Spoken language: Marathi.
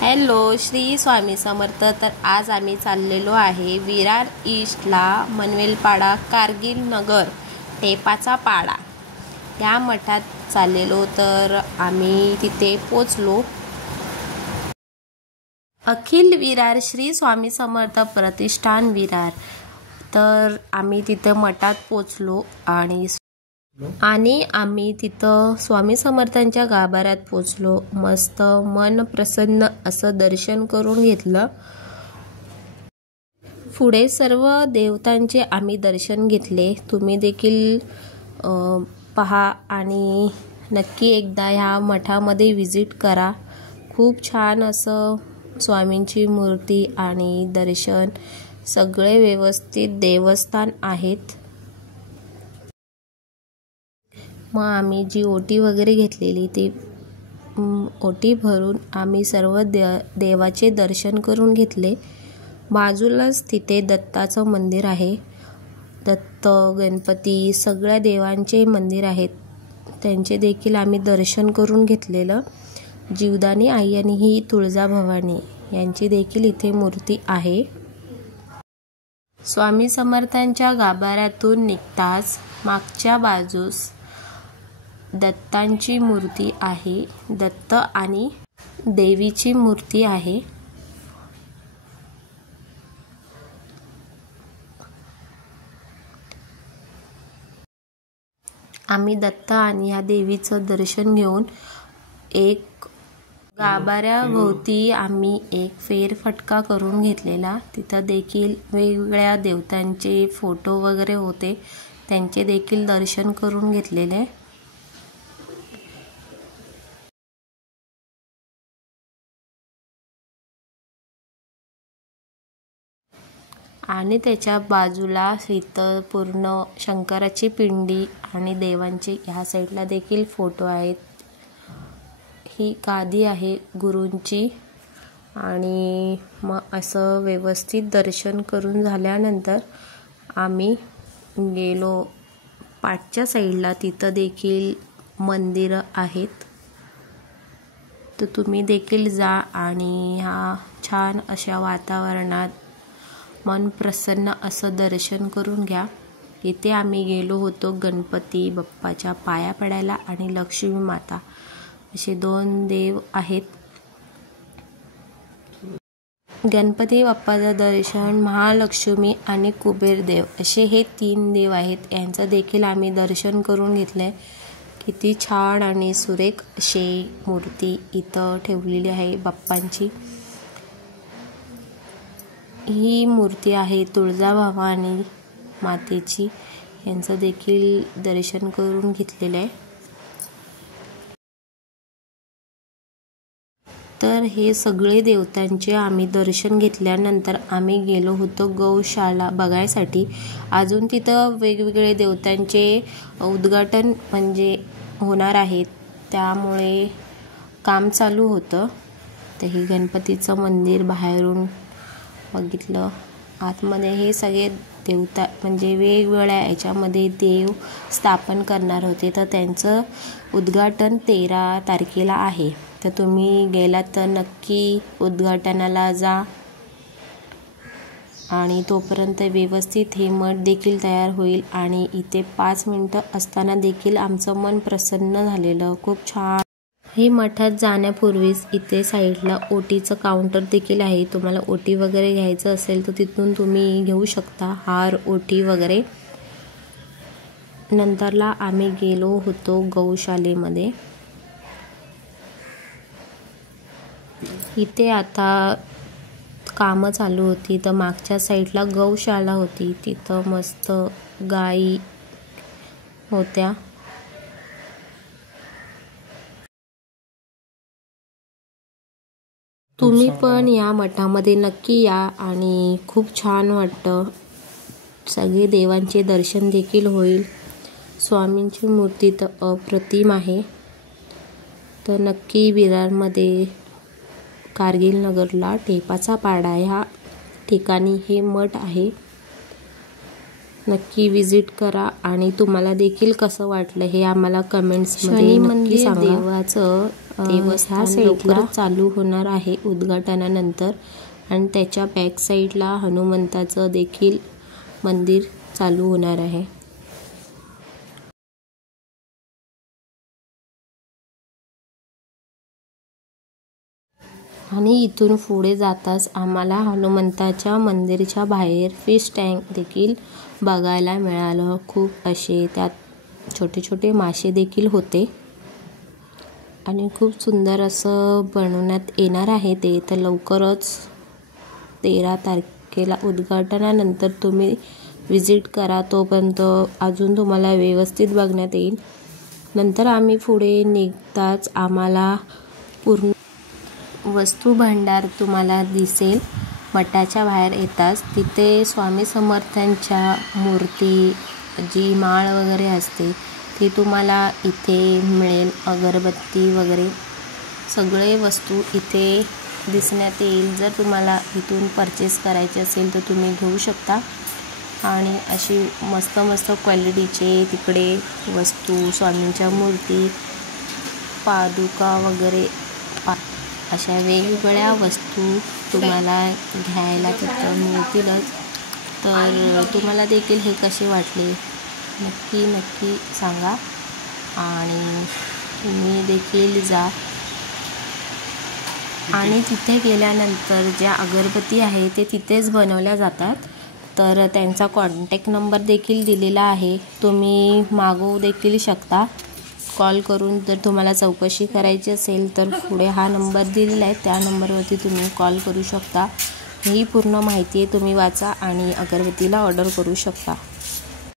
हॅलो, श्री स्वामी समर्थ। तर आज आम्ही चाललेलो आहे विरार ईस्टला, मनवेलपाडा, कारगिल नगर, टेपाचा पाडा या मठात चाललेलो। तर आम्ही तिथे पोचलो। अखिल विरार श्री स्वामी समर्थ प्रतिष्ठान विरार। तर आम्ही तिथे मठात पोचलो आणि आम्ही तिथं स्वामी समर्थांच्या गाभाऱ्यात पोचलो। मस्त मन प्रसन्न असं दर्शन करून घेतलं। पुढे सर्व देवतांचे आम्ही दर्शन घेतले। तुम्ही देखील पहा आणि नक्की एकदा ह्या मठामध्ये विजिट करा। खूप छान असं स्वामींची मूर्ती आणि दर्शन सगळे व्यवस्थित देवस्थान आहेत। मग आम्ही जी ओटी वगैरे घेतलेली ती ओटी भरून आम्ही सर्व देवाचे दर्शन करून घेतले। बाजूलाच तिथे दत्ताचं मंदिर आहे। दत्त, गणपती सगळ्या देवांचे मंदिर आहेत, त्यांचे देखील आम्ही दर्शन करून घेतलेलं। जीवदानी आई आणि ही तुळजाभवानी यांची देखील इथे मूर्ती आहे। स्वामी समर्थांच्या गाभाऱ्यातून निघताच मागच्या बाजूस दत्तांची मूर्ती आहे। दत्त आणि देवीची मूर्ती आहे। आम्ही दत्त आणि या देवीचं दर्शन घेऊन एक गाभाऱ्याभोवती आम्ही एक फेरफटका करून घेतलेला। तिथं देखील वेगवेगळ्या देवतांचे फोटो वगैरे होते, त्यांचे देखील दर्शन करून घेतलेले। आणि त्याच्या बाजूला इथं पूर्ण शंकराची पिंडी आणि देवांचे ह्या साईडला देखील फोटो आहेत। ही गादी आहे गुरूंची। आणि मग असं व्यवस्थित दर्शन करून झाल्यानंतर आम्ही गेलो पाठच्या साईडला। तिथं देखील मंदिरं आहेत, तर तुम्ही देखील जा आणि ह्या छान अशा वातावरणात मन प्रसन्न असं दर्शन करून घ्या। इथे आम्ही गेलो होतो गणपती बाप्पाच्या पाया पडायला आणि लक्ष्मी माता असे 2 देव आहेत। गणपती बाप्पाचं दर्शन, महालक्ष्मी आणि कुबेर देव असे हे 3 देव आहेत, यांचं देखील आम्ही दर्शन करून घेतलंय। किती छान आणि सुरेख अशी मूर्ती इथं ठेवलेली आहे बाप्पांची। ही मूर्ती आहे तुळजाभवानी मातेची, यांचं देखील दर्शन करून घेतलेलं आहे। तर हे सगळे देवतांचे आम्ही दर्शन घेतल्यानंतर आम्ही गेलो होतो गौशाला बघायसाठी। अजून तिथं वेगवेगळे देवतांचे उद्घाटन म्हणजे होणार आहेत, त्यामुळे काम चालू होतं। तर हे गणपतीचं मंदिर बाहेरून बघितलं। आतमध्ये हे सगळे देवता म्हणजे वेगवेगळ्या याच्यामध्ये देव स्थापन करणार होते, तर त्यांचं उद्घाटन 13 तारखेला आहे। तर तुम्ही गेलात तर नक्की उद्घाटनाला जा। आणि तोपर्यंत व्यवस्थित हे मठ देखील तयार होईल। आणि इथे 5 मिनिटं असताना देखील आमचं मन प्रसन्न झालेलं, खूप छान। हे मठात जाण्यापूर्वीच इथे साईडला ओटीचं काउंटर देखील आहे। तुम्हाला ओटी वगैरे घ्यायचं असेल तर तिथून तुम्ही घेऊ शकता, हार, ओटी वगैरे। नंतरला आम्ही गेलो होतो गौशालेमध्ये। इथे आता कामं चालू होती, तर मागच्या साईडला गौशाला होती, तिथं मस्त गाई होत्या। तुम्ही पण या मठामध्ये नक्की या आणि खूप छान वाटतं। सगळे देवांचे दर्शन देखील होईल। स्वामींची मूर्ती तर अप्रतिम आहे। तर नक्की विरारमध्ये कारगिल नगरला टेपाचा पाडा ह्या ठिकाणी हे मठ आहे, नक्की विजिट करा। आणि तुम्हाला देखील कसं वाटलं हे आम्हाला कमेंट्समध्ये नक्की सांगा। देवाचं देवस्थान लवकरच चालू होणार आहे उद्घाटनानंतर, आणि त्याच्या बॅक साईडला हनुमंताचं देखील मंदिर चालू होणार आहे. आणि इथून पुढे जाताच आम्हाला हनुमंताच्या मंदिराच्या बाहेर फिश टँक देखील बघायला मिळालं. खूप असे त्यात छोटे छोटे मासे देखील होते आणि खूप सुंदर असं बनवण्यात येणार आहे ते. तर लवकरच 13 तारखेला उद्घाटनानंतर तुम्ही विजिट करा. तोपर्यंत अजून तुम्हाला व्यवस्थित बघण्यात येईल. नंतर आम्ही पुढे निघताच आम्हाला पूर्ण वस्तू भांडार तुम्हाला दिसेल. मठाच्या बाहेर येताच तिथे स्वामी समर्थांच्या मूर्ती, जी माळ वगैरे असते ती तुम्हाला इथे मिळेल. अगरबत्ती वगैरे सगळे वस्तू इथे दिसण्यात येईल. जर तुम्हाला इथून परचेस करायचे असेल तर तुम्ही घेऊ शकता. आणि अशी मस्त मस्त क्वालिटीचे तिकडे वस्तू, स्वामींच्या मूर्ती, पादुका वगैरे अशा वेगवेगळ्या वस्तू तुम्हाला घ्यायला तिथं मिळतीलच. तर तुम्हाला देखील हे कसे वाटले नक्की सांगा आणि तुम्ही देखील जा. आणि तिथे गेल्यानंतर ज्या अगरबत्ती आहे ते तिथेच बनवल्या जातात. तर त्यांचा कॉन्टॅक्ट नंबर देखील दिलेला आहे, तुम्ही मागवू देखील शकता कॉल करून. जर तुम्हाला चौकशी करायची असेल तर पुढे हा नंबर दिलेला आहे, त्या नंबरवरती तुम्ही कॉल करू शकता. ही पूर्ण माहिती तुम्ही वाचा आणि अगरबत्तीला ऑर्डर करू शकता.